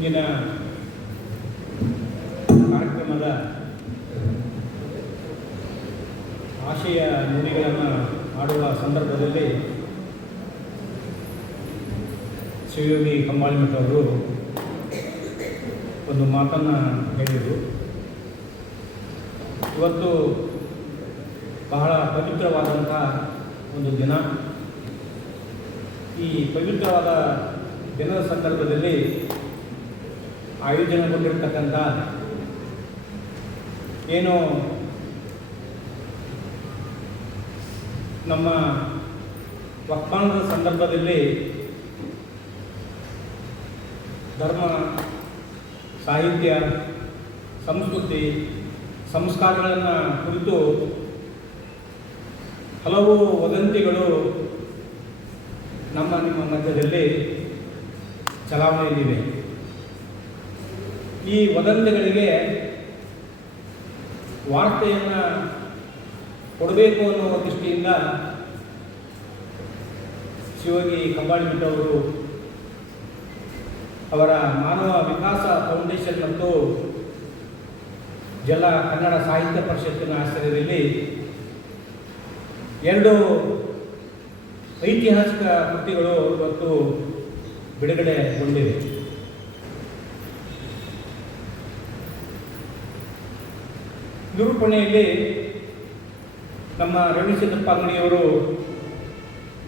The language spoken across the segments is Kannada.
ಇಂದಿನ ಕಾರ್ಯಕ್ರಮದ ಆಶಯ ನುಡಿಗಳನ್ನು ಆಡುವ ಸಂದರ್ಭದಲ್ಲಿ ಶಿವಯೋಗಿ ಕಂಬಾಳಿಮಠ ಅವರು ಒಂದು ಮಾತನ್ನು ಹೇಳಿದರು. ಇವತ್ತು ಬಹಳ ಪವಿತ್ರವಾದಂಥ ಒಂದು ದಿನ. ಈ ಪವಿತ್ರವಾದ ದಿನದ ಸಂದರ್ಭದಲ್ಲಿ ಆಯೋಜನೆಗೊಂಡಿರ್ತಕ್ಕಂಥ ಏನು ನಮ್ಮ ವಕ್ಮಾನದ ಸಂದರ್ಭದಲ್ಲಿ ಧರ್ಮ, ಸಾಹಿತ್ಯ, ಸಂಸ್ಕೃತಿ, ಸಂಸ್ಕಾರಗಳನ್ನು ಕುರಿತು ಹಲವು ವದಂತಿಗಳು ನಿಮ್ಮ ಮಧ್ಯದಲ್ಲಿ ಚಲಾವಣೆಯಲ್ಲಿವೆ. ಈ ವದಂತಿಗಳಿಗೆ ವಾರ್ತೆಯನ್ನು ಕೊಡಬೇಕು ಅನ್ನುವ ದೃಷ್ಟಿಯಿಂದ ಶಿವಯೋಗಿ ಕಂಬಾಳಿಮಠ ಅವರು ಅವರ ಮಾನವ ವಿಕಾಸ ಫೌಂಡೇಶನ್ ಮತ್ತು ಜಲ ಕನ್ನಡ ಸಾಹಿತ್ಯ ಪರಿಷತ್ತಿನ ಆಶ್ರಯದಲ್ಲಿ 2 ಐತಿಹಾಸಿಕ ಕೃತಿಗಳು ಇವತ್ತು ಬಿಡುಗಡೆಗೊಂಡಿವೆ. ನಿರೂಪಣೆಯಲ್ಲಿ ನಮ್ಮ ರವಿಸಿದ್ದಪ್ಪ ಅಂಗಡಿಯವರು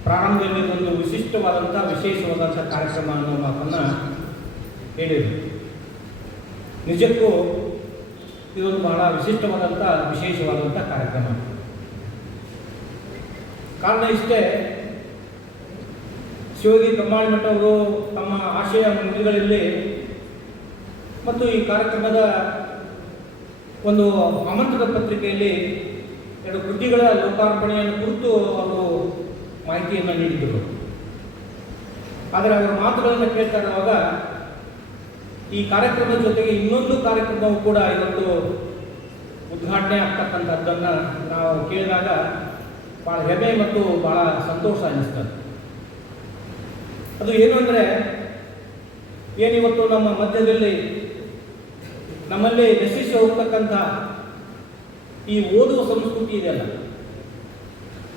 ಪ್ರಾರಂಭದಲ್ಲಿ ಒಂದು ವಿಶೇಷವಾದಂಥ ಕಾರ್ಯಕ್ರಮ ಅನ್ನೋ ಮಾತನ್ನು ಹೇಳಿದರು. ನಿಜಕ್ಕೂ ಇದೊಂದು ಬಹಳ ವಿಶೇಷವಾದಂಥ ಕಾರ್ಯಕ್ರಮ. ಕಾರಣ ಇಷ್ಟೇ, ಶಿವಯೋಗಿ ಕಂಬಾಳಿಮಠ ಅವರು ತಮ್ಮ ಆಶಯ ನುಡಿಗಳಲ್ಲಿ ಮತ್ತು ಈ ಕಾರ್ಯಕ್ರಮದ ಒಂದು ಆಮಂತ್ರಿತ ಪತ್ರಿಕೆಯಲ್ಲಿ 2 ಕೃತಿಗಳ ಲೋಕಾರ್ಪಣೆಯನ್ನು ಕುರಿತು ಅವರು ಮಾಹಿತಿಯನ್ನು ನೀಡಿದರು. ಆದರೆ ಅವರ ಮಾತುಗಳನ್ನು ಕೇಳ್ತಾ ಇರುವಾಗ ಈ ಕಾರ್ಯಕ್ರಮದ ಜೊತೆಗೆ ಇನ್ನೊಂದು ಕಾರ್ಯಕ್ರಮವು ಕೂಡ ಇವತ್ತು ಉದ್ಘಾಟನೆ ಆಗ್ತಕ್ಕಂಥದ್ದನ್ನು ನಾವು ಕೇಳಿದಾಗ ಭಾಳ ಹೆಮ್ಮೆ ಮತ್ತು ಭಾಳ ಸಂತೋಷ ಅನ್ನಿಸ್ತದೆ. ಅದು ಏನು ಅಂದರೆ, ಏನಿವತ್ತು ನಮ್ಮ ಮಧ್ಯದಲ್ಲಿ ನಮ್ಮಲ್ಲಿ ನಶಿಸಿ ಹೋಗ್ತಕ್ಕಂಥ ಈ ಓದುವ ಸಂಸ್ಕೃತಿ ಇದೆಯಲ್ಲ,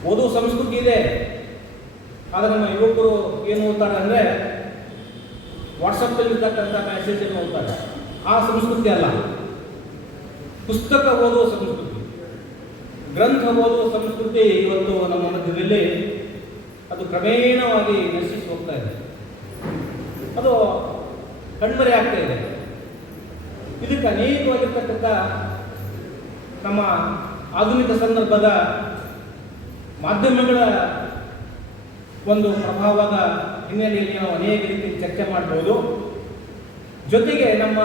ಓದುವ ಸಂಸ್ಕೃತಿ ಇದೆ. ಆದರೆ ನಮ್ಮ ಯುವಕರು ಏನು ಓದ್ತಾರೆ ಅಂದರೆ ವಾಟ್ಸಪ್ಪಲ್ಲಿರ್ತಕ್ಕಂಥ ಮೆಸೇಜನ್ನು ಓದ್ತಾರೆ. ಆ ಸಂಸ್ಕೃತಿ ಅಲ್ಲ, ಪುಸ್ತಕ ಓದುವ ಸಂಸ್ಕೃತಿ, ಗ್ರಂಥ ಓದುವ ಸಂಸ್ಕೃತಿ ಇವತ್ತು ನಮ್ಮ ಮಧ್ಯದಲ್ಲಿ ಅದು ಕ್ರಮೇಣವಾಗಿ ನಶಿಸಿ ಹೋಗ್ತಾ ಇದೆ. ಅದು ಕಣ್ಮರೆ ಆಗ್ತಾ ಇದೆ. ಇದಕ್ಕೆ ಅನೇಕವಾಗಿರ್ತಕ್ಕಂಥ ನಮ್ಮ ಆಧುನಿಕ ಸಂದರ್ಭದ ಮಾಧ್ಯಮಗಳ ಒಂದು ಪ್ರಭಾವದ ಹಿನ್ನೆಲೆಯಲ್ಲಿ ನಾವು ಅನೇಕ ರೀತಿ ಚರ್ಚೆ ಮಾಡ್ಬೋದು. ಜೊತೆಗೆ ನಮ್ಮ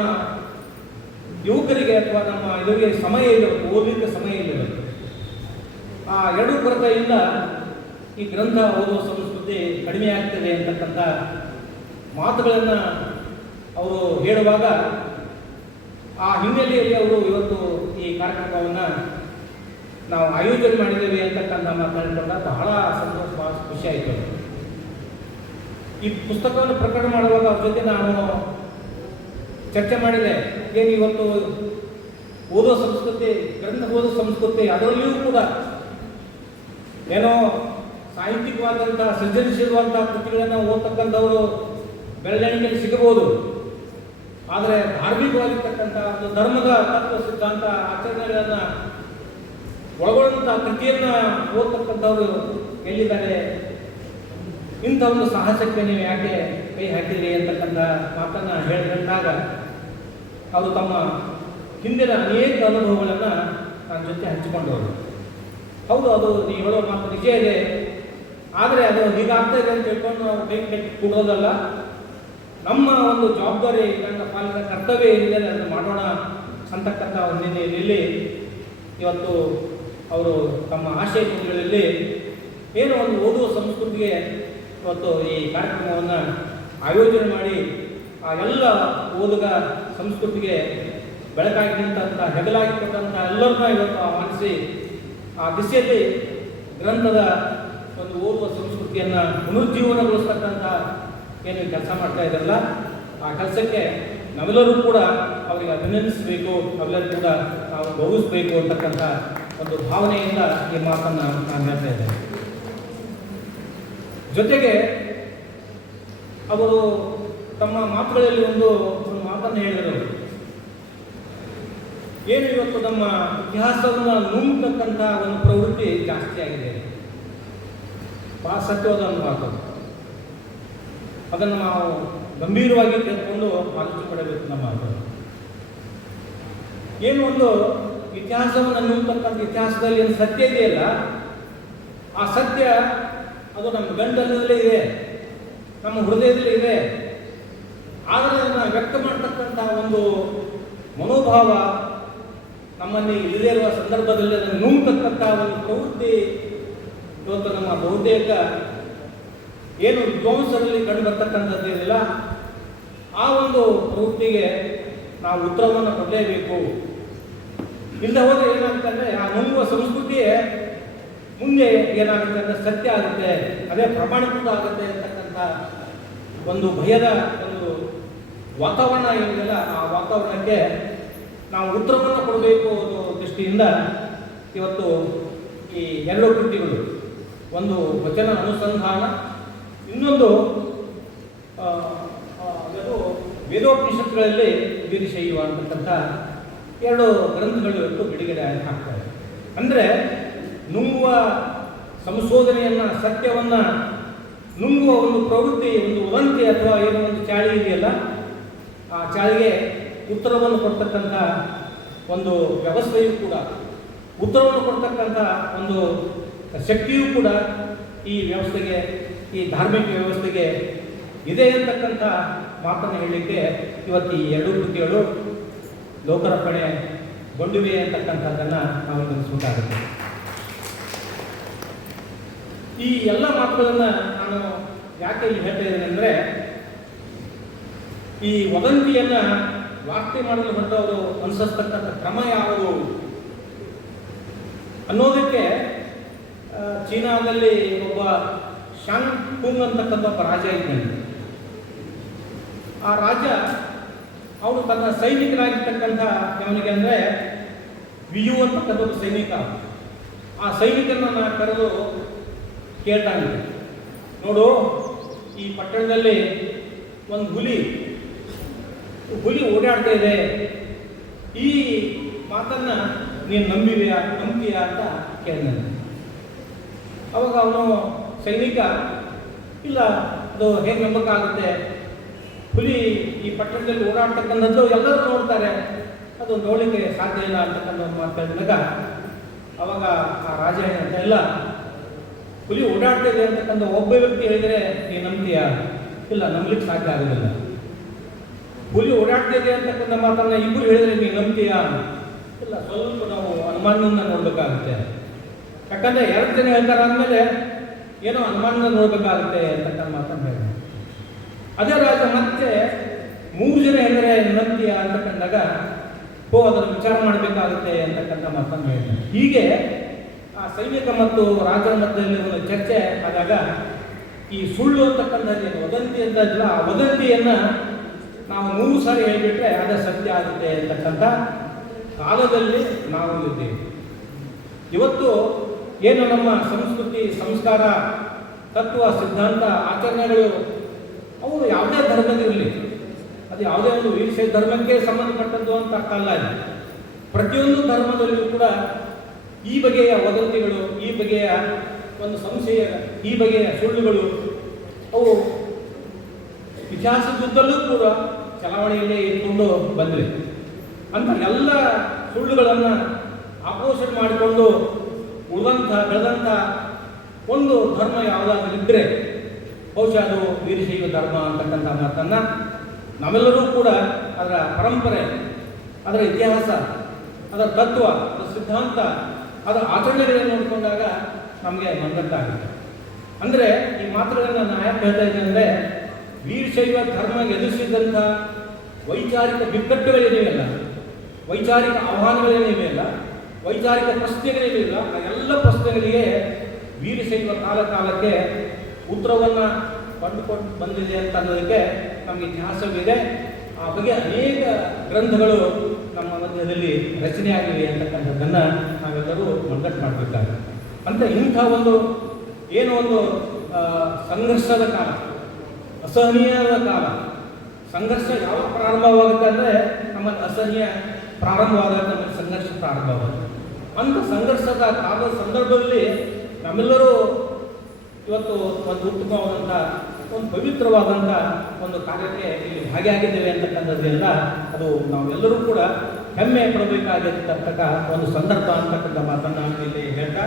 ಯುವಕರಿಗೆ ಅಥವಾ ನಮ್ಮ ಇದರಿಗೆ ಸಮಯ ಇರಬೇಕು, ಓದಲಿಕ್ಕೆ ಸಮಯ ಇರಬೇಕು. ಆ 2 ಕೊರತೆಯಿಂದ ಈ ಗ್ರಂಥ ಓದುವ ಸಂಸ್ಕೃತಿ ಕಡಿಮೆ ಆಗ್ತದೆ ಅಂತಕ್ಕಂಥ ಮಾತುಗಳನ್ನು ಅವರು ಹೇಳುವಾಗ ಆ ಹಿನ್ನೆಲೆಯಲ್ಲಿ ಅವರು ಇವತ್ತು ಈ ಕಾರ್ಯಕ್ರಮವನ್ನು ನಾವು ಆಯೋಜನೆ ಮಾಡಿದ್ದೇವೆ ಅಂತಕ್ಕಂಥ ಮಾತನಾಡಿಕೊಂಡಾಗ ಬಹಳ ಸಂತೋಷ, ಬಹಳ ಖುಷಿ ಆಯಿತು. ಈ ಪುಸ್ತಕವನ್ನು ಪ್ರಕಟ ಮಾಡುವಾಗ ಅವ್ರ ಜೊತೆ ನಾನು ಚರ್ಚೆ ಮಾಡಿದೆ. ಏನು ಇವತ್ತು ಓದೋ ಸಂಸ್ಕೃತಿ, ಗ್ರಂಥ ಓದೋ ಸಂಸ್ಕೃತಿ, ಅದರಲ್ಲಿಯೂ ಕೂಡ ಏನೋ ಸಾಹಿತ್ಯಿಕವಾದಂಥ ಸೃಜನಶೀಲವಾದಂಥ ಕೃತಿಗಳನ್ನು ಓದ್ತಕ್ಕಂಥವರು ಬೆಳವಣಿಗೆಯಲ್ಲಿ ಸಿಗಬಹುದು. ಆದರೆ ಧಾರ್ಮಿಕವಾಗಿರ್ತಕ್ಕಂಥ ಒಂದು ಧರ್ಮದ ತತ್ವ ಸಿದ್ಧಾಂತ ಆಚರಣೆಗಳನ್ನು ಒಳಗೊಳ್ಳುವಂಥ ಕೃತಿಯನ್ನು ಓದ್ತಕ್ಕಂಥವ್ರು ಎಲ್ಲಿದ್ದಾರೆ? ಇಂಥ ಒಂದು ಸಾಹಸಕ್ಕೆ ನೀವು ಯಾಕೆ ಕೈ ಹಾಕಿದ್ರಿ ಅಂತಕ್ಕಂಥ ಮಾತನ್ನು ಹೇಳಿದಾಗ ಅವರು ತಮ್ಮ ಹಿಂದಿನ ಅನೇಕ ಅನುಭವಗಳನ್ನು ನನ್ನ ಜೊತೆ ಹಂಚಿಕೊಂಡವರು. ಹೌದು, ಅದು ನೀವು ಹೇಳೋ ಮಾತು ನಿಜ ಇದೆ. ಆದರೆ ಅದು ಹೀಗಾಗ್ತಾ ಇದೆ ಅಂತ ಹೇಳ್ಕೊಂಡು ನಾವು ಕೈ ಕಟ್ಟಿ ಕೂಡೋದಲ್ಲ. ನಮ್ಮ ಒಂದು ಜವಾಬ್ದಾರಿ, ನನ್ನ ಪಾಲಿನ ಕರ್ತವ್ಯ ಏನಿದೆ ಅದನ್ನು ಮಾಡೋಣ ಅಂತಕ್ಕಂಥ ಒಂದು ಹಿನ್ನೆಲೆಯಲ್ಲಿ ಇವತ್ತು ಅವರು ತಮ್ಮ ಆಶಯ ನುಡಿಗಳಲ್ಲಿ ಏನೋ ಒಂದು ಓದುವ ಸಂಸ್ಕೃತಿಗೆ ಇವತ್ತು ಈ ಕಾರ್ಯಕ್ರಮವನ್ನು ಆಯೋಜನೆ ಮಾಡಿ ಆ ಎಲ್ಲ ಓದುಗ ಸಂಸ್ಕೃತಿಗೆ ಬೆಳಕಾಗಿ ನಿಂತಹ ಹೆಗಲಾಗಿ ಕೊಟ್ಟಂಥ ಎಲ್ಲರನ್ನ ಇವತ್ತು ಆಹ್ವಾನಿಸಿ ಆ ದಿಸೆಯಲ್ಲಿ ಗ್ರಂಥದ ಒಂದು ಓದುವ ಸಂಸ್ಕೃತಿಯನ್ನು ಪುನರುಜ್ಜೀವನಗೊಳಿಸ್ತಕ್ಕಂಥ ಏನು ಕೆಲಸ ಮಾಡ್ತಾ ಇದ್ದಾರಲ್ಲ, ಆ ಕೆಲಸಕ್ಕೆ ನಾವೆಲ್ಲರೂ ಕೂಡ ಅವರಿಗೆ ಅಭಿನಂದಿಸಬೇಕು, ಅವೆಲ್ಲರೂ ಕೂಡ ನಾವು ಗೌರವಿಸಬೇಕು ಅಂತಕ್ಕಂಥ ಒಂದು ಭಾವನೆಯಿಂದ ಈ ಮಾತನ್ನು ನಾನು ಹೇಳ್ತಾ ಇದ್ದೇನೆ. ಜೊತೆಗೆ ಅವರು ತಮ್ಮ ಮಾತುಗಳಲ್ಲಿ ಒಂದು ಮಾತನ್ನು ಹೇಳಿದರು. ಏನು ಇವತ್ತು ನಮ್ಮ ಇತಿಹಾಸವನ್ನು ನುಂಗತಕ್ಕಂಥ ಒಂದು ಪ್ರವೃತ್ತಿ ಜಾಸ್ತಿ ಆಗಿದೆ. ಬಹಳ ಸತ್ಯವಾದ ಒಂದು ಮಾತು. ಅದನ್ನು ನಾವು ಗಂಭೀರವಾಗಿ ತೆಗೆದುಕೊಂಡು ಆಲೋಚನೆ ಮಾಡಬೇಕು. ನಮ್ಮ ಮಾತು ಏನು ಒಂದು ಇತಿಹಾಸವನ್ನು ನುಂಗತಕ್ಕಂಥ ಇತಿಹಾಸದಲ್ಲಿ ಏನು ಸತ್ಯ ಇದೆಯಲ್ಲ, ಆ ಸತ್ಯ ಅದು ನಮ್ಮ ಗಂಟಲಲ್ಲೇ ಇದೆ, ನಮ್ಮ ಹೃದಯದಲ್ಲೇ ಇದೆ. ಆದರೆ ಅದನ್ನು ವ್ಯಕ್ತ ಮಾಡತಕ್ಕಂಥ ಒಂದು ಮನೋಭಾವ ನಮ್ಮಲ್ಲಿ ಇಲ್ಲದೇ ಇರುವ ಸಂದರ್ಭದಲ್ಲಿ ಅದನ್ನು ನುಂಗತಕ್ಕಂಥ ಒಂದು ಪ್ರವೃತ್ತಿ ಇವತ್ತು ನಮ್ಮ ಬಹುತೇಕ ಏನು ವಿದ್ವಾಂಸರಲ್ಲಿ ಕಂಡು ಬರ್ತಕ್ಕಂಥದ್ದು ಇದೆಯಲ್ಲ, ಆ ಒಂದು ಪ್ರವೃತ್ತಿಗೆ ನಾವು ಉತ್ತರವನ್ನು ಕೊಡಲೇಬೇಕು. ಇಲ್ಲ ಹೋದರೆ ಏನಾಗುತ್ತೆ ಅಂದರೆ ಆ ನುಂಗುವ ಸಂಸ್ಕೃತಿಯೇ ಮುಂದೆ ಏನಾಗುತ್ತೆ ಅಂದರೆ ಸತ್ಯ ಆಗುತ್ತೆ, ಅದೇ ಪ್ರಮಾಣೀಕೃತ ಆಗುತ್ತೆ ಅಂತಕ್ಕಂಥ ಒಂದು ಭಯದ ಒಂದು ವಾತಾವರಣ ಏನಿದೆಯಲ್ಲ, ಆ ವಾತಾವರಣಕ್ಕೆ ನಾವು ಉತ್ತರವನ್ನು ಕೊಡಬೇಕು ಅನ್ನೋ ದೃಷ್ಟಿಯಿಂದ ಇವತ್ತು ಈ ಎರಡು ಕೃತಿಗಳು, ಒಂದು ವಚನ ಅನುಸಂಧಾನ, ಇನ್ನೊಂದು ಅದು ವೇದೋಪನಿಷತ್ತುಗಳಲ್ಲಿ ವೀರಶೈವ ಅಂತಕ್ಕಂಥ ಎರಡು ಗ್ರಂಥಗಳು ಇವತ್ತು ಬಿಡುಗಡೆ ಆಗ್ತವೆ. ಅಂದರೆ ನುಂಗುವ ಸಂಶೋಧನೆಯನ್ನು, ಸತ್ಯವನ್ನು ನುಂಗುವ ಒಂದು ಪ್ರವೃತ್ತಿ, ಒಂದು ವದಂತಿ ಅಥವಾ ಏನೋ ಒಂದು ಚಾಳಿ ಇದೆಯಲ್ಲ, ಆ ಚಾಳಿಗೆ ಉತ್ತರವನ್ನು ಕೊಡ್ತಕ್ಕಂಥ ಒಂದು ವ್ಯವಸ್ಥೆಯೂ ಕೂಡ, ಉತ್ತರವನ್ನು ಕೊಡ್ತಕ್ಕಂಥ ಒಂದು ಶಕ್ತಿಯೂ ಕೂಡ ಈ ವ್ಯವಸ್ಥೆಗೆ, ಈ ಧಾರ್ಮಿಕ ವ್ಯವಸ್ಥೆಗೆ ಇದೆ ಅಂತಕ್ಕಂಥ ಮಾತನ್ನು ಹೇಳಲಿಕ್ಕೆ ಇವತ್ತು ಈ ಎರಡು ಕೃತಿಗಳು ಲೋಕಾರ್ಪಣೆಗೊಂಡಿವೆ ಅಂತಕ್ಕಂಥದ್ದನ್ನು ನಾವು ಗಮನಿಸಬೇಕಾಗುತ್ತೆ. ಈ ಎಲ್ಲ ಮಾತುಗಳನ್ನು ನಾನು ಯಾಕೆ ಇಲ್ಲಿ ಹೇಳ್ತಾ ಇದ್ದೇನೆ ಅಂದರೆ, ಈ ವದಂತಿಯನ್ನು ವಾರ್ತೆ ಮಾಡಲು ಹೊರಟವರು ಅನುಸರಿಸ್ತಕ್ಕಂಥ ಕ್ರಮ ಯಾವುದು ಅನ್ನೋದಕ್ಕೆ ಚೀನಾದಲ್ಲಿ ಒಬ್ಬ ಶಾಂಗ್ ಕುಂಗ್ ಅಂತಕ್ಕಂಥ ಒಬ್ಬ ರಾಜ ಇದ್ದಾನೆ. ಆ ರಾಜ ಅವನು ತನ್ನ ಸೈನಿಕರಾಗಿರ್ತಕ್ಕಂಥ ಅವನಿಗೆ ಅಂದರೆ ವಿಯು ಅಂತಕ್ಕಂಥ ಒಬ್ಬ ಸೈನಿಕ, ಆ ಸೈನಿಕನನ್ನು ಕರೆದು ಕೇಳ್ತಾನೆ, ನೋಡು ಈ ಪಟ್ಟಣದಲ್ಲಿ ಒಂದು ಹುಲಿ ಓಡಾಡ್ತಾ ಇದೆ, ಈ ಮಾತನ್ನು ನೀನು ನಂಬ್ತೀಯಾ ಅಂತ ಕೇಳಿದಾನೆ. ಅವಾಗ ಅವನು ಸೈನಿಕ, ಇಲ್ಲ ಅದು ಹೇಗೆ ನಂಬಕ್ಕಾಗುತ್ತೆ, ಹುಲಿ ಈ ಪಟ್ಟಣದಲ್ಲಿ ಓಡಾಡ್ತಕ್ಕಂಥದ್ದು ಎಲ್ಲರೂ ನೋಡ್ತಾರೆ, ಅದು ನೋಡಲಿಕ್ಕೆ ಸಾಧ್ಯ ಇಲ್ಲ ಅಂತಕ್ಕಂಥ ಒಂದು ಮಾತು ಹೇಳಿದಾಗ ಅವಾಗ ಆ ರಾಜ ಏನಂತ, ಇಲ್ಲ ಹುಲಿ ಓಡಾಡ್ತಾ ಇದೆ ಅಂತಕ್ಕಂಥ ಒಬ್ಬ ವ್ಯಕ್ತಿ ಹೇಳಿದರೆ ನೀನು ನಂಬ್ತೀಯಾ? ಇಲ್ಲ, ನಂಬಲಿಕ್ಕೆ ಸಾಧ್ಯ ಆಗೋದಿಲ್ಲ. ಹುಲಿ ಓಡಾಡ್ತಾ ಇದೆ ಅಂತಕ್ಕಂಥ ಮಾತನ್ನು ಇಬ್ಬರು ಹೇಳಿದರೆ ನೀನು ನಂಬ್ತೀಯಾ? ಇಲ್ಲ, ಸ್ವಲ್ಪ ನಾವು ಅನುಮಾನದಿಂದ ನೋಡಬೇಕಾಗುತ್ತೆ. ಯಾಕಂದರೆ ಎರಡು ಜನ ಹೇಳ್ತಾರೆ ಆದಮೇಲೆ ಏನೋ ಅನುಮಾನದಿಂದ ನೋಡಬೇಕಾಗುತ್ತೆ ಅಂತಕ್ಕಂಥ ಮಾತನ್ನು ಹೇಳಿದ. ಅದೇ ರಾಜ ಮತ್ತೆ 3 ಜನ ಹೇಳಿದರೆ ನಂಬ್ತೀಯಾ ಅಂತಕ್ಕಂದಾಗ ಅದನ್ನು ವಿಚಾರ ಮಾಡಬೇಕಾಗುತ್ತೆ ಅಂತಕ್ಕಂಥ ಮಾತನ್ನು ಹೇಳಿದ. ಹೀಗೆ ಆ ಸೈನಿಕ ಮತ್ತು ರಾಜರ ಮಧ್ಯದಲ್ಲಿ ಒಂದು ಚರ್ಚೆ ಆದಾಗ ಈ ಸುಳ್ಳು ಅಂತಕ್ಕಂಥದ್ದು ವದಂತಿ ಅಂತ ಇದ್ದಿಲ್ಲ, ಆ ವದಂತಿಯನ್ನು ನಾವು 100 ಸಾರಿ ಹೇಳಿಬಿಟ್ರೆ ಅದೇ ಸತ್ಯ ಆಗುತ್ತೆ ಅಂತಕ್ಕಂಥ ಕಾಲದಲ್ಲಿ ನಾವು ಇದ್ದೇವೆ. ಇವತ್ತು ಏನು ನಮ್ಮ ಸಂಸ್ಕೃತಿ, ಸಂಸ್ಕಾರ, ತತ್ವ, ಸಿದ್ಧಾಂತ, ಆಚರಣೆಗಳು ಅವು ಯಾವುದೇ ಧರ್ಮದಿರಲಿ, ಅದು ಯಾವುದೇ ಒಂದು ವೀರಶೈವ ಧರ್ಮಕ್ಕೆ ಸಂಬಂಧಪಟ್ಟದ್ದು ಅಂತ ಅರ್ಥ ಅಲ್ಲ. ಇದು ಪ್ರತಿಯೊಂದು ಧರ್ಮದಲ್ಲಿಯೂ ಕೂಡ ಈ ಬಗೆಯ ವದಂತಿಗಳು, ಈ ಬಗೆಯ ಒಂದು ಸಂಶಯ, ಈ ಬಗೆಯ ಸುಳ್ಳುಗಳು ಅವು ಇತಿಹಾಸದುದ್ದಲ್ಲೂ ಕೂಡ ಚಲಾವಣೆಯಲ್ಲೇ ಇಟ್ಕೊಂಡು ಬಂದಿವೆ. ಅಂತ ಎಲ್ಲ ಸುಳ್ಳುಗಳನ್ನು ಆಪೋಷಣೆ ಮಾಡಿಕೊಂಡು ಬೆಳೆದಂಥ ಒಂದು ಧರ್ಮ ಯಾವುದಾದ್ರೂ ಇದ್ದರೆ ಬಹುಶಃ ಅದು ವೀರಶೈವ ಧರ್ಮ ಅಂತಕ್ಕಂಥ ಮಾತನ್ನು ನಾವೆಲ್ಲರೂ ಕೂಡ ಅದರ ಪರಂಪರೆ, ಅದರ ಇತಿಹಾಸ, ಅದರ ತತ್ವ, ಅದರ ಸಿದ್ಧಾಂತ, ಅದರ ಆಚರಣೆಗಳನ್ನು ನೋಡಿಕೊಂಡಾಗ ನಮಗೆ ಮಂದಟ್ಟಾಗುತ್ತೆ. ಅಂದರೆ ಈ ಮಾತುಗಳನ್ನು ನಾನು ಯಾಕೆ ಹೇಳ್ತಾ ಇದ್ದೇನೆ ಅಂದರೆ, ವೀರಶೈವ ಧರ್ಮ ಎದುರಿಸಿದಂಥ ವೈಚಾರಿಕ ಬಿಕ್ಕಟ್ಟುಗಳೇನಿವೆಯಲ್ಲ, ವೈಚಾರಿಕ ಆಹ್ವಾನಗಳೇನಿವೆಯಲ್ಲ, ವೈಚಾರಿಕ ಪ್ರಶ್ನೆಗಳೇನಿಲ್ಲ, ಆ ಎಲ್ಲ ಪ್ರಶ್ನೆಗಳಿಗೆ ವೀರಶೈವ ಕಾಲಕ್ಕೆ ಉತ್ತರವನ್ನು ಕಂಡುಕೊಂಡು ಬಂದಿದೆ ಅಂತ ಅನ್ನೋದಕ್ಕೆ ನಮಗೆ ಇತಿಹಾಸವಿದೆ. ಆ ಬಗ್ಗೆ ಅನೇಕ ಗ್ರಂಥಗಳು ನಮ್ಮ ಮಧ್ಯದಲ್ಲಿ ರಚನೆಯಾಗಿವೆ ಅಂತಕ್ಕಂಥದ್ದನ್ನು ನಾವೆಲ್ಲರೂ ಮನದಟ್ಟು ಮಾಡಬೇಕಾಗುತ್ತೆ. ಅಂತ ಇಂಥ ಒಂದು ಏನೋ ಒಂದು ಸಂಘರ್ಷದ ಕಾಲ, ಅಸಹನೀಯದ ಕಾಲ. ಸಂಘರ್ಷ ಯಾವಾಗ ಪ್ರಾರಂಭವಾಗುತ್ತೆ ಅಂದರೆ ನಮ್ಮಲ್ಲಿ ಅಸಹನೀಯ ಪ್ರಾರಂಭವಾದಾಗ ನಮ್ಮಲ್ಲಿ ಸಂಘರ್ಷ ಪ್ರಾರಂಭವಾಗುತ್ತೆ. ಅಂಥ ಸಂಘರ್ಷದ ಕಾಲದ ಸಂದರ್ಭದಲ್ಲಿ ನಮ್ಮೆಲ್ಲರೂ ಇವತ್ತು ಒಂದು ಉತ್ತಮವಾದಂಥ ಒಂದು ಪವಿತ್ರವಾದಂಥ ಒಂದು ಕಾರ್ಯಕ್ಕೆ ಇಲ್ಲಿ ಭಾಗಿಯಾಗಿದ್ದೇವೆ ಅಂತಕ್ಕಂಥದ್ದೆಲ್ಲ ಅದು ನಾವೆಲ್ಲರೂ ಕೂಡ ಹೆಮ್ಮೆ ಪಡಬೇಕಾಗಿರ್ತಕ್ಕ ಒಂದು ಸಂದರ್ಭ ಅಂತಕ್ಕಂಥ ಮಾತನ್ನು ಇಲ್ಲಿ ಹೇಳ್ತಾ,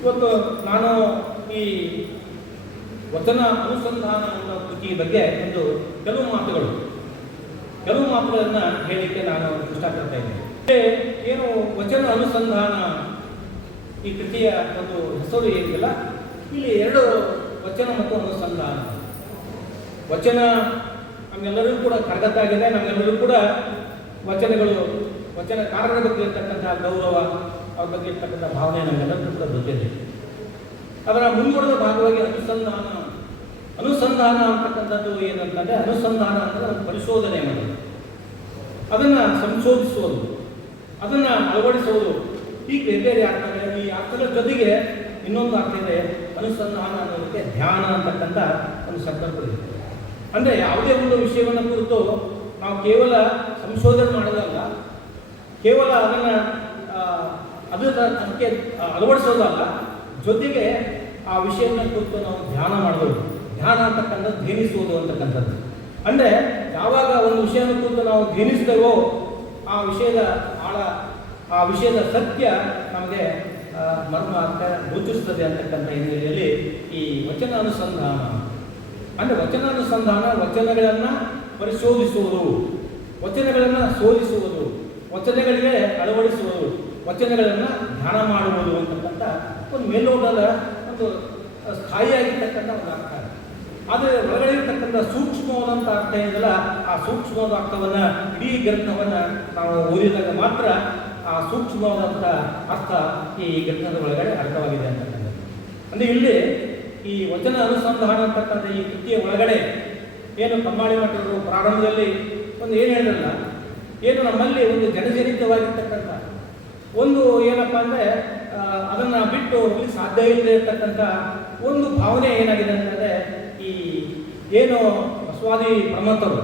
ಇವತ್ತು ನಾನು ಈ ವಚನ ಅನುಸಂಧಾನ ಅನ್ನೋ ಕೃತಿಯ ಬಗ್ಗೆ ಒಂದು ಕೆಲವು ಮಾತುಗಳನ್ನು ಹೇಳಲಿಕ್ಕೆ ನಾನು ಇಷ್ಟಪಡ್ತಾ ಇದ್ದೇನೆ. ಏನು ವಚನ ಅನುಸಂಧಾನ ಈ ಕೃತಿಯ ಒಂದು ಹೆಸರು ಏನಿಲ್ಲ, ಇಲ್ಲಿ ಎರಡು ವಚನ ಮತ್ತು ಅನುಸಂಧಾನ. ವಚನ ನಮ್ಮೆಲ್ಲರಿಗೂ ಕೂಡ ಕರಗತಾಗಿದೆ. ನಮ್ಮೆಲ್ಲರೂ ಕೂಡ ವಚನಕಾರರ ಬಗ್ಗೆ ಇರ್ತಕ್ಕಂಥ ಗೌರವ, ಅವ್ರ ಬಗ್ಗೆ ಇರ್ತಕ್ಕಂಥ ಭಾವನೆ ನಮ್ಮೆಲ್ಲರಿಗೂ ಕೂಡ ಗೊತ್ತಿದೆ. ಅದರ ಮುಂದುವರೆದ ಭಾಗವಾಗಿ ಅನುಸಂಧಾನ ಅಂತಕ್ಕಂಥದ್ದು ಏನಂತಂದರೆ, ಅನುಸಂಧಾನ ಅಂದರೆ ಒಂದು ಪರಿಶೋಧನೆ ಮಾಡೋದು, ಅದನ್ನು ಸಂಶೋಧಿಸುವುದು, ಅದನ್ನು ಅಳವಡಿಸುವುದು. ಹೀಗೆ ಬೇರೆ ಅರ್ಥಗಳು. ಈ ಅರ್ಥದ ಜೊತೆಗೆ ಇನ್ನೊಂದು ಅರ್ಥ ಇದೆ. ಅನುಸಂಧಾನ ಅನ್ನೋದಕ್ಕೆ ಧ್ಯಾನ ಅಂತಕ್ಕಂಥ ಒಂದು ಶಬ್ದಗಳಿದೆ. ಅಂದರೆ ಯಾವುದೇ ಒಂದು ವಿಷಯವನ್ನು ಕುರಿತು ನಾವು ಕೇವಲ ಸಂಶೋಧನೆ ಮಾಡೋದಲ್ಲ, ಕೇವಲ ಅದಕ್ಕೆ ಅಳವಡಿಸೋದಲ್ಲ, ಜೊತೆಗೆ ಆ ವಿಷಯದ ಕುರಿತು ನಾವು ಧ್ಯಾನ ಮಾಡೋದು. ಧ್ಯಾನ ಅಂತಕ್ಕಂಥದ್ದು ಧ್ಯಾನಿಸುವುದು ಅಂತಕ್ಕಂಥದ್ದು. ಅಂದರೆ ಯಾವಾಗ ಒಂದು ವಿಷಯದ ಕುರಿತು ನಾವು ಧ್ಯಾನಿಸ್ತೇವೋ ಆ ವಿಷಯದ ಆಳ, ಆ ವಿಷಯದ ಸತ್ಯ ನಮಗೆ ಮರ್ಮ ಅರ್ಥ ಗೋಚರಿಸ್ತದೆ ಅಂತಕ್ಕಂಥ ಹಿನ್ನೆಲೆಯಲ್ಲಿ ಈ ವಚನ ಅನುಸಂಧಾನ ಅಂದರೆ ವಚನಗಳನ್ನು ಪರಿಶೋಧಿಸುವುದು, ವಚನಗಳನ್ನು ಶೋಧಿಸುವುದು, ವಚನಗಳಿಗೆ ಅಳವಡಿಸುವುದು, ವಚನಗಳನ್ನು ಧ್ಯಾನ ಮಾಡುವುದು ಅಂತಕ್ಕಂಥ ಒಂದು ಮೇಲೋಟದ ಒಂದು ಸ್ಥಾಯಿಯಾಗಿರ್ತಕ್ಕಂಥ ಒಂದು ಅರ್ಥ. ಆದರೆ ಒಳಗಡೆ ಇರ್ತಕ್ಕಂಥ ಸೂಕ್ಷ್ಮವಾದಂಥ ಅರ್ಥ ಏನಿಲ್ಲ, ಆ ಸೂಕ್ಷ್ಮವಾದ ಅರ್ಥವನ್ನು ಇಡೀ ಗ್ರಂಥವನ್ನು ನಾವು ಓದಿದಾಗ ಮಾತ್ರ ಆ ಸೂಕ್ಷ್ಮವಾದಂಥ ಅರ್ಥ ಈ ಗ್ರಂಥದ ಒಳಗಡೆ ಅರ್ಥವಾಗಿದೆ ಅಂತಕ್ಕಂಥದ್ದು. ಅಂದರೆ ಇಲ್ಲಿ ಈ ವಚನ ಅನುಸಂಧಾನ ಅಂತಕ್ಕಂಥ ಈ ಕೃತಿಯ ಒಳಗಡೆ ಏನು ಕಮ್ಮಾಳಿ ಮಠರು ಪ್ರಾರಂಭದಲ್ಲಿ ಒಂದು ಏನು ಹೇಳಿರಲ್ಲ, ಏನು ನಮ್ಮಲ್ಲಿ ಒಂದು ಜನಜನಿತವಾಗಿರ್ತಕ್ಕಂಥ ಒಂದು ಏನಪ್ಪ ಅಂದರೆ ಅದನ್ನು ಬಿಟ್ಟು ಹೋಗಲಿಕ್ಕೆ ಸಾಧ್ಯ ಇಲ್ಲದೆ ಇರ್ತಕ್ಕಂಥ ಒಂದು ಭಾವನೆ ಏನಾಗಿದೆ ಅಂತಂದರೆ, ಈ ಏನು ಬಸವಾದಿ ಪ್ರಮತರು,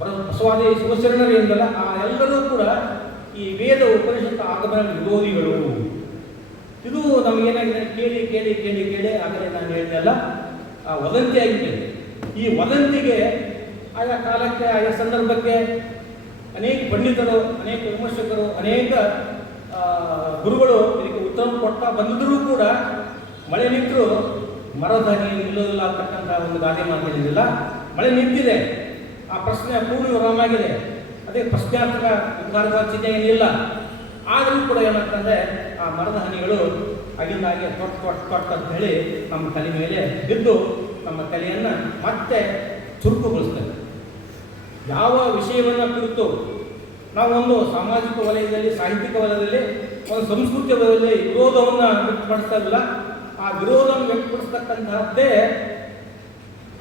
ಬಸವಾದಿ ಶಿವಶರಣರು ಏನಿಲ್ಲ, ಆ ಎಲ್ಲರೂ ಕೂಡ ಈ ವೇದ ಉಪನಿಷತ್ತು ಆಗಮನ ವಿರೋಧಿಗಳು. ಇದು ನಮಗೇನಾಗಿದೆ, ಕೇಳಿ ಕೇಳಿ ಕೇಳಿ ಕೇಳಿ ಆಗಲೇ ನಾನು ಹೇಳಿದೆಲ್ಲ ಆ ವದಂತಿ ಆಗಿದೆ. ಈ ವದಂತಿಗೆ ಆಯಾ ಕಾಲಕ್ಕೆ, ಆಯಾ ಸಂದರ್ಭಕ್ಕೆ ಅನೇಕ ಪಂಡಿತರು, ಅನೇಕ ವಿಮರ್ಶಕರು, ಅನೇಕ ಗುರುಗಳು ಇದಕ್ಕೆ ಉತ್ತರ ಕೊಡ್ತಾ ಬಂದಿದ್ದರೂ ಕೂಡ ಮಳೆ ನಿಂತರೂ ಮರದ ಹನಿ ನಿಲ್ಲೋದಿಲ್ಲ ಅಂತಕ್ಕಂಥ ಒಂದು ಗಾದೆ ಮಾತಾಡಿದಿಲ್ಲ. ಮಳೆ ನಿಂತಿದೆ, ಆ ಪ್ರಶ್ನೆ ಪೂರ್ಣ ವಿರಾಮಾಗಿದೆ, ಅದೇ ಪ್ರಶ್ನಾರ್ಥಕ ಉದ್ಗಾರದ ಚಿಹ್ನೆ ಏನಿಲ್ಲ. ಆದರೂ ಕೂಡ ಏನಂತಂದರೆ ಆ ಮರದ ಹನಿಗಳು ಆಗಿಂದಾಗೆ ತೊಟ್ಟು ಅಂತ ಹೇಳಿ ನಮ್ಮ ತಲೆ ಮೇಲೆ ಬಿದ್ದು ನಮ್ಮ ತಲೆಯನ್ನು ಮತ್ತೆ ಚುರುಕುಗೊಳಿಸ್ತದೆ. ಯಾವ ವಿಷಯವನ್ನು ಕುರಿತು ನಾವು ಒಂದು ಸಾಮಾಜಿಕ ವಲಯದಲ್ಲಿ, ಸಾಹಿತ್ಯಿಕ ವಲಯದಲ್ಲಿ, ಒಂದು ಸಂಸ್ಕೃತಿಯ ವಲಯದಲ್ಲಿ ವಿರೋಧವನ್ನು ವ್ಯಕ್ತಪಡಿಸ್ತಾ ಇಲ್ಲ, ಆ ವಿರೋಧವನ್ನು ವ್ಯಕ್ತಪಡಿಸ್ತಕ್ಕಂತಹದ್ದೇ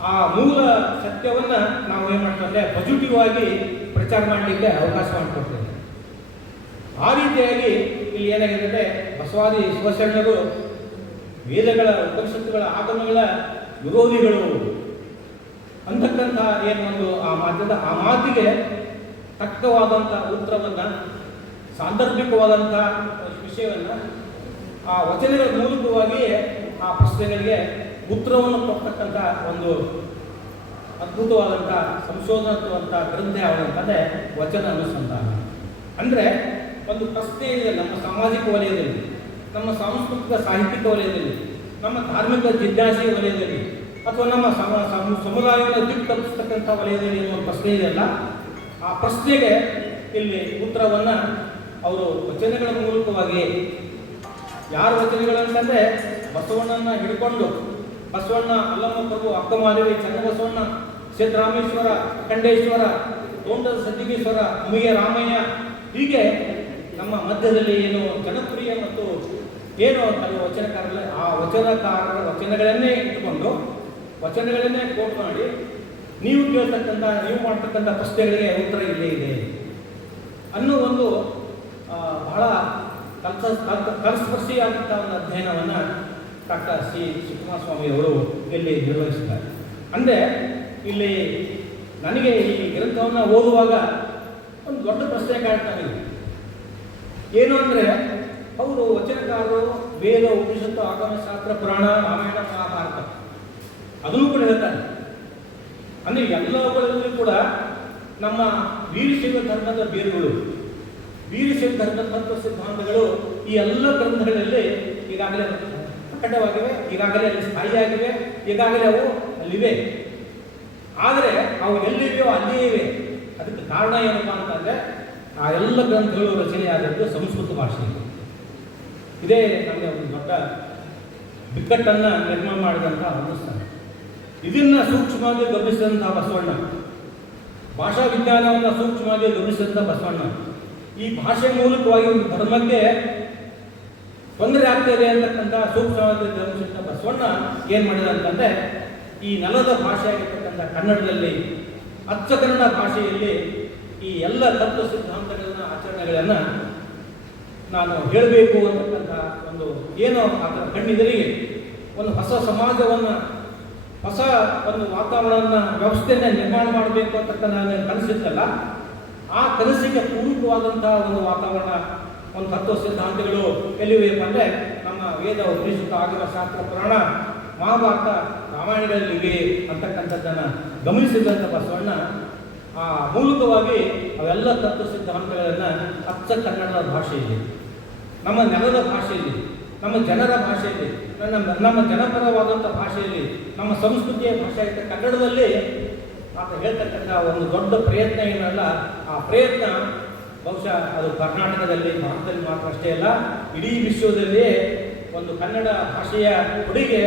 ಆ ಮೂಲ ಸತ್ಯವನ್ನು ನಾವು ಏನು ಮಾಡ್ತಂದ್ರೆ ಪಾಸಿಟಿವ್ ಆಗಿ ಪ್ರಚಾರ ಮಾಡಲಿಕ್ಕೆ ಅವಕಾಶ ಮಾಡಿಕೊಡ್ತೇವೆ. ಆ ರೀತಿಯಾಗಿ ಇಲ್ಲಿ ಏನಾಗಿದೆ ಅಂದರೆ, ಬಸವಾದಿ ಶಿವಶರಣರು ವೇದಗಳ, ಉಪನಿಷತ್ತುಗಳ, ಆಗಮಗಳ ವಿರೋಧಿಗಳು ಅಂತಕ್ಕಂಥ ಏನು ಒಂದು ಆ ಮಾತಿಗೆ ತಕ್ಕವಾದಂಥ ಉತ್ತರವನ್ನು, ಸಾಂದರ್ಭಿಕವಾದಂಥ ವಿಷಯವನ್ನು ಆ ವಚನಗಳ ಮೂಲಕವಾಗಿಯೇ ಆ ಪ್ರಶ್ನೆಗಳಿಗೆ ಉತ್ತರವನ್ನು ಕೊಡ್ತಕ್ಕಂಥ ಒಂದು ಅದ್ಭುತವಾದಂಥ ಸಂಶೋಧನಾತ್ಮಕ ಗ್ರಂಥ ಯಾವುದಂತಂದರೆ ವಚನ ಅನುಸಂಧಾನ. ಅಂದರೆ ಒಂದು ಪ್ರಶ್ನೆ ಇದೆ ನಮ್ಮ ಸಾಮಾಜಿಕ ವಲಯದಲ್ಲಿ, ನಮ್ಮ ಸಾಂಸ್ಕೃತಿಕ ಸಾಹಿತ್ಯಿಕ ವಲಯದಲ್ಲಿ, ನಮ್ಮ ಧಾರ್ಮಿಕ ಜಿಜ್ಞಾಸೆ ವಲಯದಲ್ಲಿ, ಅಥವಾ ನಮ್ಮ ಸಮುದಾಯವನ್ನು ದಿಕ್ಕು ತಪ್ಪಿಸ್ತಕ್ಕಂಥ ವಲಯದಲ್ಲಿ ಏನೋ ಪ್ರಶ್ನೆ ಇದೆಯಲ್ಲ, ಆ ಪ್ರಶ್ನೆಗೆ ಇಲ್ಲಿ ಉತ್ತರವನ್ನು ಅವರು ವಚನಗಳ ಮೂಲಕವಾಗಿ, ಯಾರ ವಚನಗಳಂತಂದರೆ ಬಸವಣ್ಣನ ಹಿಡ್ಕೊಂಡು ಬಸವಣ್ಣ, ಅಲ್ಲಮ್ಮ ಪ್ರಭು, ಅಕ್ಕಮಹಾದೇವಿ, ಚನ್ನಬಸವಣ್ಣ, ಸಿದ್ದರಾಮೇಶ್ವರ, ಖಂಡೇಶ್ವರ, ತೋಂಟದ ಸದ್ದಿಗೇಶ್ವರ, ಮುಯ್ಯ ರಾಮಯ್ಯ, ಹೀಗೆ ನಮ್ಮ ಮಧ್ಯದಲ್ಲಿ ಏನು ಜನಪ್ರಿಯ ಮತ್ತು ಏನು ಕೆಲವು ವಚನಕಾರರ, ಆ ವಚನಕಾರರ ವಚನಗಳನ್ನೇ ಇಟ್ಟುಕೊಂಡು, ವಚನಗಳನ್ನೇ ಕೋಟ್ ಮಾಡಿ ನೀವು ಕೇಳ್ತಕ್ಕಂಥ, ನೀವು ಮಾಡ್ತಕ್ಕಂಥ ಪ್ರಶ್ನೆಗಳಿಗೆ ಉತ್ತರ ಇಲ್ಲೇ ಇದೆ ಅನ್ನೋ ಒಂದು ಬಹಳ ಕಲ್ಸ್ಪರ್ಶಿಯಾದಂಥ ಒಂದು ಅಧ್ಯಯನವನ್ನು ಡಾಕ್ಟರ್ ಸಿ ಶಿವಕುಮಾರ ಸ್ವಾಮಿಯವರು ಇಲ್ಲಿ ನಿರ್ವಹಿಸಿದ್ದಾರೆ. ಅಂದರೆ ಇಲ್ಲಿ ನನಗೆ ಈ ಗ್ರಂಥವನ್ನು ಓದುವಾಗ ಒಂದು ದೊಡ್ಡ ಪ್ರಶ್ನೆ ಕಾಡ್ತಾನೆ. ಏನು ಅಂದರೆ ಅವರು ವಚನಕಾರರು ವೇದ, ಉಪನಿಷತ್ತು, ಆಗಮ ಶಾಸ್ತ್ರ, ಪುರಾಣ, ರಾಮಾಯಣ, ಮಹಾಭಾರತ ಅದನ್ನು ಕೂಡ ಹೇಳ್ತಾರೆ. ಅಂದರೆ ಎಲ್ಲವುಗಳಲ್ಲಿ ಕೂಡ ನಮ್ಮ ವೀರಶೈವ ಧರ್ಮದ ಬೇರುಗಳು, ವೀರಶೈವ ಧರ್ಮದ ತತ್ವ ಸಿದ್ಧಾಂತಗಳು ಈ ಎಲ್ಲ ಗ್ರಂಥಗಳಲ್ಲಿ ಈಗಾಗಲೇ ಪ್ರಕಟವಾಗಿವೆ, ಈಗಾಗಲೇ ಅಲ್ಲಿ ಸ್ಥಾಯಿಯಾಗಿವೆ, ಈಗಾಗಲೇ ಅವು ಅಲ್ಲಿವೆ. ಆದರೆ ಅವು ಎಲ್ಲಿವೆಯೋ ಅಲ್ಲಿಯೇ ಇವೆ. ಅದಕ್ಕೆ ಕಾರಣ ಏನಪ್ಪ ಅಂತಂದರೆ ಆ ಎಲ್ಲ ಗ್ರಂಥಗಳು ರಚನೆಯಾದದ್ದು ಸಂಸ್ಕೃತ ಭಾಷೆಯಲ್ಲಿ. ಇದೇ ನಮಗೆ ಒಂದು ದೊಡ್ಡ ಬಿಕ್ಕಟ್ಟನ್ನು ನಿರ್ಮಾಣ ಮಾಡಿದಂಥ ಅನುಷ್ಠಾನ. ಇದನ್ನು ಸೂಕ್ಷ್ಮವಾಗಿ ಗಮನಿಸಿದಂಥ ಬಸವಣ್ಣ, ಭಾಷಾ ವಿಜ್ಞಾನವನ್ನು ಸೂಕ್ಷ್ಮವಾಗಿ ಗಮನಿಸಿದಂಥ ಬಸವಣ್ಣ, ಈ ಭಾಷೆ ಮೂಲಕವಾಗಿ ಒಂದು ಧರ್ಮಕ್ಕೆ ತೊಂದರೆ ಆಗ್ತಾಯಿದೆ ಅಂತಕ್ಕಂಥ ಸೂಕ್ಷ್ಮವಾಗಿ ಗಮನಿಸಿದಂಥ ಬಸವಣ್ಣ ಏನು ಮಾಡಿದ ಅಂತಂದರೆ, ಈ ನೆಲದ ಭಾಷೆಯಾಗಿರ್ತಕ್ಕಂಥ ಕನ್ನಡದಲ್ಲಿ, ಅಚ್ಚ ಕನ್ನಡ ಭಾಷೆಯಲ್ಲಿ ಈ ಎಲ್ಲ ತತ್ವ ಸಿದ್ಧಾಂತಗಳನ್ನ, ಆಚರಣೆಗಳನ್ನು ನಾನು ಹೇಳಬೇಕು ಅಂತಕ್ಕಂಥ ಒಂದು ಏನೋ ಅದರ ಕಣ್ಣಿದರಿಗೆ ಒಂದು ಹೊಸ ಸಮಾಜವನ್ನು, ಹೊಸ ಒಂದು ವಾತಾವರಣವನ್ನು, ವ್ಯವಸ್ಥೆಯನ್ನು ನಿರ್ಮಾಣ ಮಾಡಬೇಕು ಅಂತಕ್ಕಂಥ ಕನಸಿತ್ತಲ್ಲ, ಆ ಕನಸಿಗೆ ಪೂರಕವಾದಂಥ ಒಂದು ವಾತಾವರಣ, ಒಂದು ತತ್ವ ಸಿದ್ಧಾಂತಗಳು ಎಲ್ಲಿವೆಯಪ್ಪ ಅಂದರೆ ನಮ್ಮ ವೇದ, ಉಪನಿಷತ್ತು, ಆಗಮ ಶಾಸ್ತ್ರ, ಪುರಾಣ, ಮಹಾಭಾರತ, ರಾಮಾಯಣಗಳಲ್ಲಿವೆ ಅಂತಕ್ಕಂಥದ್ದನ್ನು ಗಮನಿಸಿದಂಥ ಬಸವಣ್ಣ ಆ ಮೂಲಕವಾಗಿ ಅವೆಲ್ಲ ತತ್ವ ಸಿದ್ಧಾಂತಗಳನ್ನು ಅಚ್ಚ ಕನ್ನಡದ ಭಾಷೆಯಲ್ಲಿ, ನಮ್ಮ ನೆಲದ ಭಾಷೆಯಲ್ಲಿ, ನಮ್ಮ ಜನರ ಭಾಷೆಯಲ್ಲಿ, ನಮ್ಮ ಜನಪರವಾದಂಥ ಭಾಷೆಯಲ್ಲಿ, ನಮ್ಮ ಸಂಸ್ಕೃತಿಯ ಭಾಷೆ ಆಯ್ತ ಕನ್ನಡದಲ್ಲಿ ಆತ ಹೇಳ್ತಕ್ಕಂಥ ಒಂದು ದೊಡ್ಡ ಪ್ರಯತ್ನ ಏನಲ್ಲ, ಆ ಪ್ರಯತ್ನ ಬಹುಶಃ ಅದು ಕರ್ನಾಟಕದಲ್ಲಿ, ಭಾರತದಲ್ಲಿ ಮಾತ್ರ ಅಷ್ಟೇ ಅಲ್ಲ, ಇಡೀ ವಿಶ್ವದಲ್ಲಿಯೇ ಒಂದು ಕನ್ನಡ ಭಾಷೆಯ ಕೊಡುಗೆ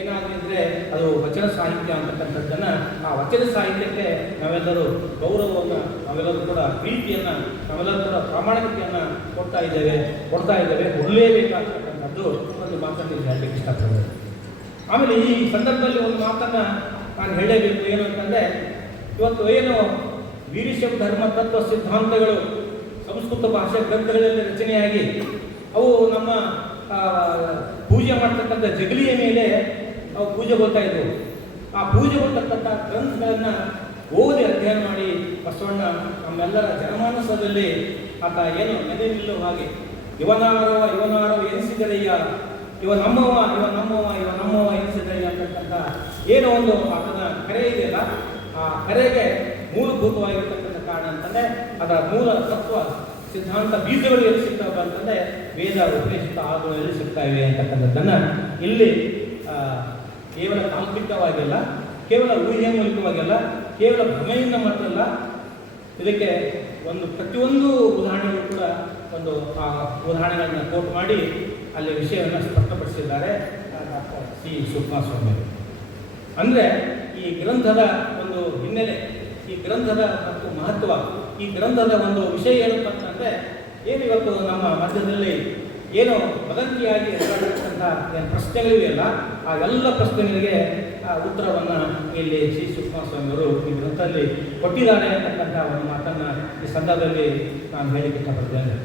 ಏನಾಗಿದ್ದರೆ ಅದು ವಚನ ಸಾಹಿತ್ಯ ಅಂತಕ್ಕಂಥದ್ದನ್ನು, ಆ ವಚನ ಸಾಹಿತ್ಯಕ್ಕೆ ನಾವೆಲ್ಲರೂ ಗೌರವವನ್ನು, ನಾವೆಲ್ಲರೂ ಕೂಡ ಪ್ರೀತಿಯನ್ನು, ನಾವೆಲ್ಲರೂ ಕೂಡ ಪ್ರಾಮಾಣಿಕತೆಯನ್ನು ಕೊಡ್ತಾ ಇದ್ದೇವೆ, ಕೊಡಲೇಬೇಕಾಗ್ತಕ್ಕಂಥದ್ದು ಒಂದು ಮಾತನ್ನು ಹೇಳಲಿಕ್ಕೆ ಇಷ್ಟಪಡ್ತೇವೆ. ಆಮೇಲೆ ಈ ಸಂದರ್ಭದಲ್ಲಿ ಒಂದು ಮಾತನ್ನು ನಾನು ಹೇಳಲೇಬೇಕು. ಏನು ಅಂತಂದರೆ, ಇವತ್ತು ಏನು ವೀರಶೈವ ಧರ್ಮ ತತ್ವ ಸಿದ್ಧಾಂತಗಳು ಸಂಸ್ಕೃತ ಭಾಷೆ ಗ್ರಂಥಗಳಲ್ಲಿ ರಚನೆಯಾಗಿ ಅವು ನಮ್ಮ ಪೂಜೆ ಮಾಡ್ತಕ್ಕಂಥ ಜಗಲಿಯ ಮೇಲೆ ಅವು ಪೂಜೆಗೊಳ್ತಾ ಇದ್ದವು. ಆ ಪೂಜೆಗೊಳ್ತಕ್ಕಂಥ ಗ್ರಂಥಗಳನ್ನು ಓದಿ ಅಧ್ಯಯನ ಮಾಡಿ ಬಸವಣ್ಣ ನಮ್ಮೆಲ್ಲರ ಜನಮಾನಸದಲ್ಲಿ ಆತ ಏನು ನೆಲೆ ನಿಲ್ಲುವ ಹಾಗೆ ಇವನಾರವ ಎನಿಸಿದರಯ್ಯ, ಇವ ನಮ್ಮವ ಎನಿಸಿದರಯ್ಯ ಅಂತಕ್ಕಂಥ ಏನೋ ಒಂದು ಆತನ ಕರೆ ಇದೆಯಲ್ಲ, ಆ ಕರೆಗೆ ಮೂಲಭೂತವಾಗಿರ್ತಕ್ಕಂಥ ಕಾರಣ ಅಂತಂದರೆ ಅದರ ಮೂಲ ತತ್ವ ಸಿದ್ಧಾಂತ ಬೀಜಗಳು ಎಲ್ಲಿ ಸಿಗ್ತಾವೆ ಅಂತಂದರೆ ವೇದ, ಉಪನಿಷತ್ತು, ಆಗಳು ಎಲ್ಲಿ ಸಿಗ್ತಾ ಇವೆ ಅಂತಕ್ಕಂಥದ್ದನ್ನು ಇಲ್ಲಿ ಕೇವಲ ತಾಂತ್ರಿಕವಾಗಿಲ್ಲ, ಕೇವಲ ಊಹೆ ಮೂಲಕವಾಗಿಲ್ಲ, ಕೇವಲ ಭ್ರಮೆಯಿಂದ ಮಾತ್ರ ಅಲ್ಲ, ಇದಕ್ಕೆ ಒಂದು ಪ್ರತಿಯೊಂದು ಉದಾಹರಣೆಗಳು ಕೂಡ ಒಂದು ಆ ಉದಾಹರಣೆಗಳನ್ನು ಕೋಟ್ ಮಾಡಿ ಅಲ್ಲಿ ವಿಷಯವನ್ನು ಸ್ಪಷ್ಟಪಡಿಸಿದ್ದಾರೆ ಡಾಕ್ಟರ್ ಸಿ ಶಿವಕುಮಾರ ಸ್ವಾಮಿ. ಅಂದರೆ ಈ ಗ್ರಂಥದ ಒಂದು ಹಿನ್ನೆಲೆ, ಈ ಗ್ರಂಥದ ಮತ್ತು ಮಹತ್ವ, ಈ ಗ್ರಂಥದ ಒಂದು ವಿಷಯ ಏನಪ್ಪ ಅಂತಂದರೆ, ಏನು ಇವತ್ತು ನಮ್ಮ ಮಧ್ಯದಲ್ಲಿ ಏನು ವದಂತಿಯಾಗಿ ಎದುರಾಗಿರ್ತಕ್ಕಂಥ ಏನು ಪ್ರಶ್ನೆಗಳಿವೆಯಲ್ಲ, ಆ ಎಲ್ಲ ಪ್ರಶ್ನೆಗಳಿಗೆ ಉತ್ತರವನ್ನು ಇಲ್ಲಿ ಸಿ ಶಿವಕುಮಾರ ಸ್ವಾಮಿಯವರು ಈ ಗ್ರಂಥದಲ್ಲಿ ಕೊಟ್ಟಿದ್ದಾರೆ ಅಂತಕ್ಕಂಥ ಒಂದು ಮಾತನ್ನು ಈ ಸಂದರ್ಭದಲ್ಲಿ ನಾನು ಹೇಳಲಿಕ್ಕೆ ಇಷ್ಟಪಡ್ತೇನೆ.